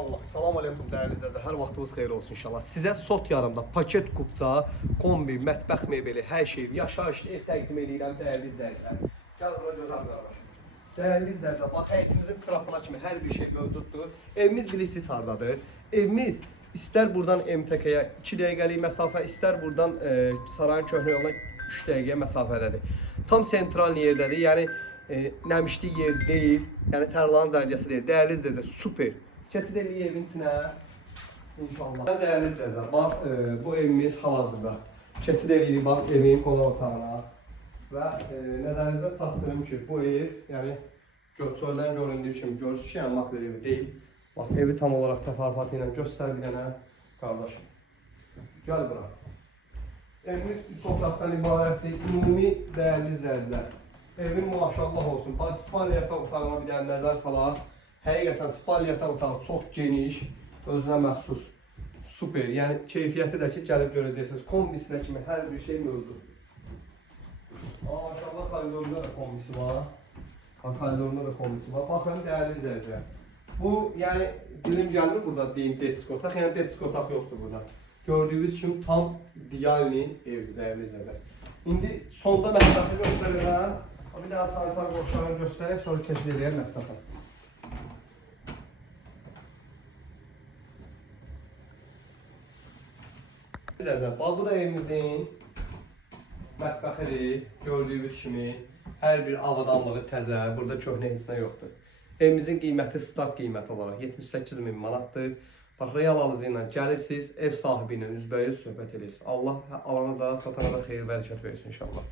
İnşallah. Salam aleykum dəyərli izləyicilər. Hər vaxtınız xeyir olsun inşallah. Sizə sot yarımda paket kupça, kombi, mətbəx mebeli, hər şey, yaşayış ev təqdim edirəm dəyərli izləyicilər. Gəl bura gözəl qardaş. Dəyərli izləyicilər, bax həyətimizin trapına kimi hər bir şey mövcuddur. Evimiz bilirsiniz hardadır? Evimiz istər buradan MTK-yə 2 dəqiqəlik məsafə, istər buradan Sarayın köhnə yoluna 3 dəqiqə məsafədədir. Tam sentral yerdədir. Yəni nəmişli yer deyil, yəni tərlanın cərgəsi deyil. Dəyərli izləyicilər, super. Keçid eləyək evin içinə. İnşallah. Dəyərli izləyicilər, bax bu evimiz hal-hazırda. Keçid eləyirik bax evin qonaq otağına. Və nəzərinizə çatdırım ki, bu ev, yəni çöldən göründüyü kimi görürsünüz ki, yanmaq bir evi deyil. Bax evi tam olaraq təfərrüatı ilə göstər bir dənə qardaşım. Gəl bura. Evimiz 3 otaqdan ibarətdir. Ümumi dəyərli izləyicilər. Evin maşallah olsun. Spal yataq otağına bir dənə nəzər salaq. Həqiqətən spal yataq otağı çox geniş, özünə məxsus, super. Yəni keyfiyyəti də ki, gəlib görəcəksiniz. Kombisinə kimi hər bir şey mövcud. Maşallah koridorunda da kombisi var. Koridorunda da kombisi var. Baxın, dəyərli izləyicilər. Bu, yəni dilim gəlmir burada deyim detisk otaq. Yəni detisk otaq yoxdur burada. Gördüyünüz kimi tam diyalni evdir, dəyərli izləyicilər. İndi sonda mətbəxi göstərirəm. Bir daha sanitar boşlarını göstərək, sonra keçid edəyək mətbəxə. Bax, bu da evimizin mətbəxidir. Gördüyünüz kimi hər bir avadanlığı təzə, burada köhnə heç nə yoxdur. Evimizin qiyməti start qiyməti olaraq 78.000 manatdır. Bax, real alıcı ilə gəlirsiniz, ev sahibi ilə üzbəyüz söhbət edirsiniz. Allah alana da, satana da xeyir, bərəkət versin inşallah.